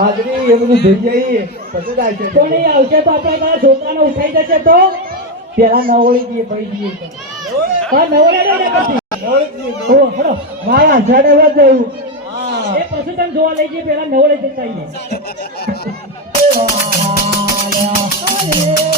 બાજરી એ બધું થઈ જાય પછી જાય છે તો નહીં આવશે તો આપણે તારા છોકરાને ઉઠાઈ જશે તો પેલા નવળી જઈએ ભાઈ જઈએ હા નવળે નહીં કરતી ઓ હડો મારા ઝાડવા જવું એ પછી તમે જોવા લઈ જઈએ પેલા નવળે જતા આવીએ